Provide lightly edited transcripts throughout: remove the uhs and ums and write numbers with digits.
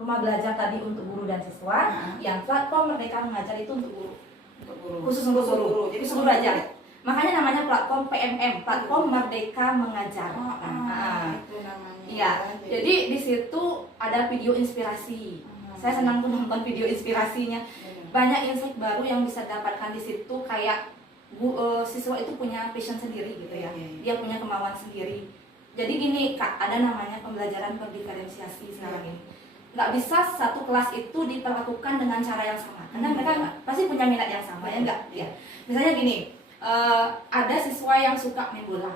rumah belajar tadi untuk guru dan siswa, yang platform Merdeka Mengajar itu untuk guru. Khusus untuk guru. Jadi guru aja. Makanya namanya platform PMM, platform Merdeka Mengajar. Itu namanya. Iya. Jadi di situ ada video inspirasi. Saya senang tuh nonton video inspirasinya. Banyak insight baru yang bisa didapatkan di situ, kayak siswa itu punya passion sendiri gitu ya. Dia punya kemauan sendiri. Jadi gini Kak, ada namanya pembelajaran berdiferensiasi sekarang ini. Nggak bisa satu kelas itu diperlakukan dengan cara yang sama, karena mereka pasti punya minat yang sama, ya enggak? Ya. Misalnya gini, ada siswa yang suka main bola,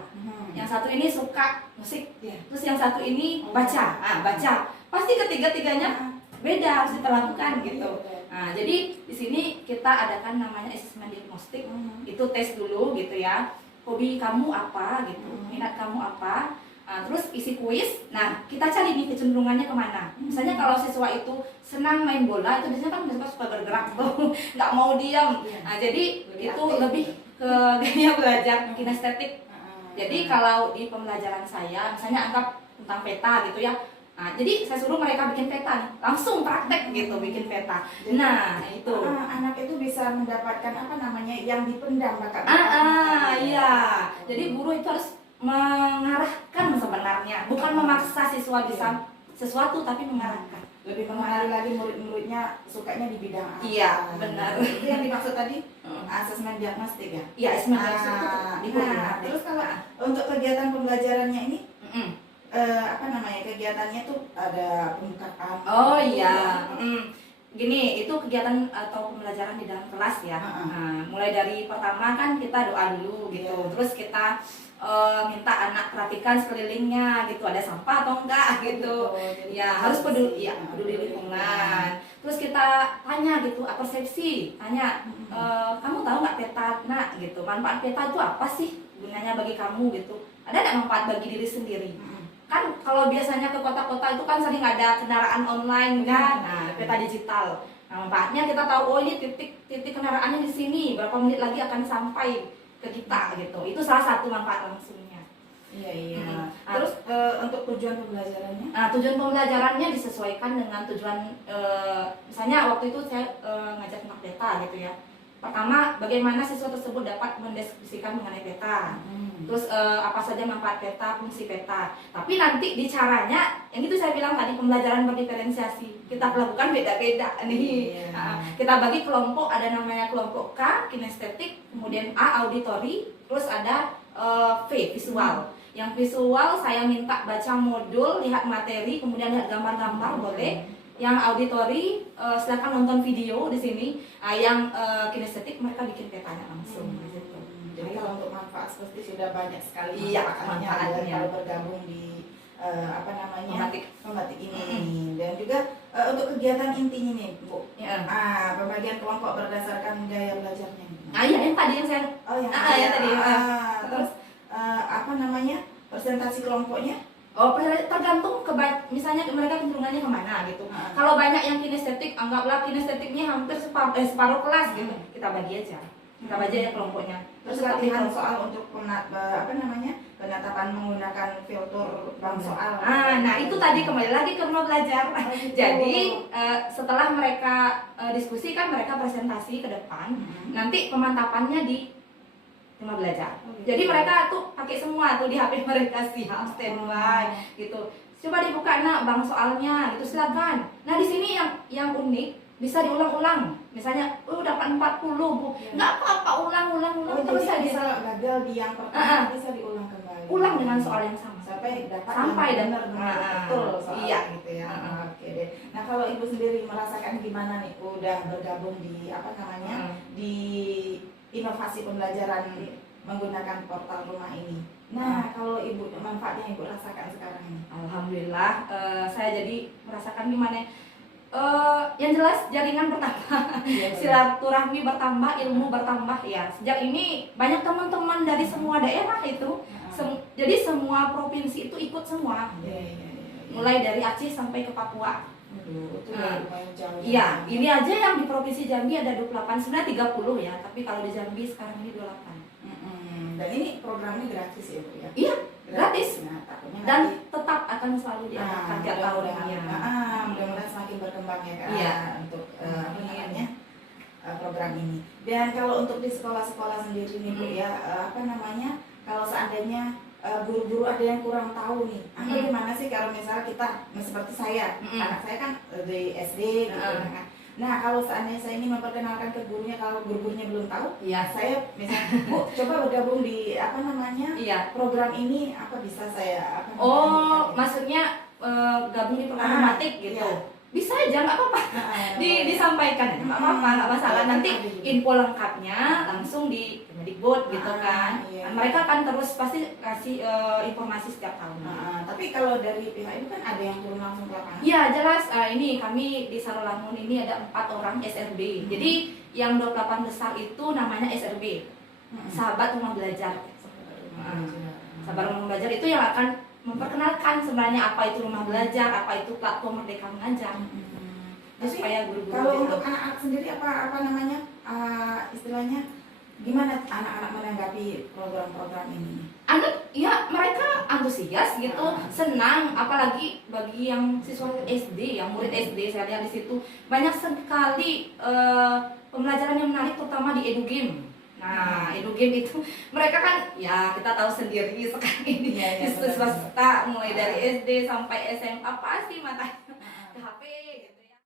yang satu ini suka musik, terus yang satu ini baca, baca. Pasti ketiga-tiganya beda, harus diperlakukan gitu. Nah, jadi di sini kita adakan namanya asesmen diagnostik, itu tes dulu gitu ya. Hobi kamu apa gitu, minat kamu apa. Terus isi kuis, nah kita cari nih kecenderungannya kemana. Misalnya kalau siswa itu senang main bola, itu biasanya kan siswa suka bergerak tuh, nggak mau diam. Nah, jadi itu lebih ke gaya belajar kinestetik. Jadi kalau di pembelajaran saya, misalnya anggap tentang peta gitu ya. Nah, jadi saya suruh mereka bikin peta nih, langsung praktek gitu bikin peta. Nah, itu anak itu bisa mendapatkan apa namanya yang dipendam bakat. Iya. Jadi guru itu harus mengarahkan sebenarnya, bukan memaksa siswa bisa sesuatu, tapi mengarahkan. Lebih mengenali lagi murid-muridnya sukanya di bidang apa. Iya, benar. Itu yang dimaksud tadi asesmen diagnostik ya. Iya, asesmen diagnostik. Terus kalau untuk kegiatan pembelajarannya ini apa namanya, kegiatannya tuh ada pembukaan. Oh iya. Gini, itu kegiatan atau pembelajaran di dalam kelas ya. Nah, mulai dari pertama kan kita doa dulu gitu. Terus kita minta anak perhatikan sekelilingnya gitu, ada sampah atau enggak gitu. Ya, harus peduli lingkungan. Terus kita tanya gitu, persepsi, tanya kamu tahu nggak peta nak gitu, manfaat peta itu apa sih gunanya bagi kamu gitu, ada nggak manfaat bagi diri sendiri. Kan kalau biasanya ke kota-kota itu kan sering ada kendaraan online kan, nah peta digital. Nah, manfaatnya kita tahu, oh ini titik kendaraannya di sini, berapa menit lagi akan sampai ke kita gitu. Itu salah satu manfaat langsungnya. Iya. Terus untuk tujuan pembelajarannya? Nah, tujuan pembelajarannya disesuaikan dengan tujuan, misalnya waktu itu saya ngajak tentang peta gitu ya. Pertama, bagaimana siswa tersebut dapat mendeskripsikan mengenai peta. Terus apa saja manfaat peta, fungsi peta. Tapi nanti di caranya, yang itu saya bilang tadi, pembelajaran berdiferensiasi. Kita lakukan beda-beda nih. Kita bagi kelompok, ada namanya kelompok K, kinestetik, kemudian A, auditori, terus ada V, visual. Yang visual saya minta baca modul, lihat materi, kemudian lihat gambar-gambar boleh. Yang auditori silakan nonton video di sini. Yang kinestetik mereka bikin petanya langsung gitu. Jadi kalau untuk manfaat seperti sudah banyak sekali manfaatnya kalau bergabung di apa namanya membatik ini. Dan juga untuk kegiatan intinya nih Bu, pembagian kelompok berdasarkan gaya belajarnya. Iya, yang tadi yang saya yang tadi. Terus apa namanya, presentasi kelompoknya? Oh, tergantung misalnya mereka kecenderungannya kemana gitu. Kalau banyak yang kinestetik, anggaplah kinestetiknya hampir separuh kelas gitu, kita bagi aja. Kita bagi aja kelompoknya. Terus latihan soal untuk penetapan menggunakan filter bank soal. Nah itu tadi kembali lagi ke rumah belajar. Jadi setelah mereka diskusi kan mereka presentasi ke depan, nanti pemantapannya di rumah belajar. Jadi mereka tuh pakai semua tuh di HP mereka, siap standby gitu. Coba dibuka nak bang soalnya gitu, silakan. Nah di sini yang unik bisa diulang-ulang. Misalnya dapat 40 Bu. Nggak apa-apa, ulang terus jadi bisa gagal di yang pertama bisa diulang kembali. Ulang dengan soal yang sama sampai dapat benar betul soal gitu ya. Oke deh. Nah, kalau Ibu sendiri merasakan gimana nih udah bergabung di di inovasi pembelajaran menggunakan portal rumah ini. Nah, kalau Ibu manfaatnya Ibu rasakan sekarang ini. Alhamdulillah, saya jadi merasakan gimana. Yang jelas jaringan bertambah, silaturahmi bertambah, ilmu bertambah ya. Sejak ini banyak teman-teman dari semua daerah itu, jadi semua provinsi itu ikut semua. Mulai dari Aceh sampai ke Papua. Iya, ini aja yang di provinsi Jambi ada 28, sebenarnya 30 ya, tapi kalau di Jambi sekarang ini 28. Dan ini programnya gratis ya Bu ya? Iya, gratis. Nah, dan tetap akan selalu diadakan tiap tahunnya. Mudah-mudahan semakin program ini. Dan kalau untuk di sekolah-sekolah sendiri nih Bu ya, apa namanya, kalau seandainya guru-guru ada yang kurang tahu nih, gimana sih kalau misalnya kita seperti saya, anak saya kan di SD gitu kan. Nah kalau seandainya saya ini memperkenalkan ke gurunya, kalau guru-gurunya belum tahu, Iya. saya misalnya, Bu coba bergabung di apa namanya program ini, apa bisa saya apa namanya, maksudnya gabung di programatik gitu. Iya. Bisa aja, nggak apa-apa. Disampaikan aja, nggak apa-apa, nggak masalah. Nanti info lengkapnya langsung di Kemdikbud gitu kan. Iya. Mereka akan terus pasti kasih informasi setiap tahun. Tapi kalau dari pihak itu kan ada yang turun langsung ke lapangan. Iya jelas, ini kami di Sarolamun ini ada 4 orang SRB. Jadi yang 28 besar itu namanya SRB, Sahabat Rumah Belajar. Sahabat Rumah Belajar itu yang akan memperkenalkan sebenarnya apa itu rumah belajar, apa itu platform Merdeka Mengajar. Supaya guru-guru kalau untuk anak-anak sendiri apa namanya, istilahnya gimana anak-anak menanggapi program-program ini? Anak ya mereka antusias gitu, senang, apalagi bagi yang siswa SD, yang murid SD saya lihat di situ banyak sekali pembelajaran yang menarik, terutama di edugame. Nah, edugame itu mereka kan ya kita tahu sendiri sekarang ini siswa swasta mulai dari SD sampai SMA pasti matanya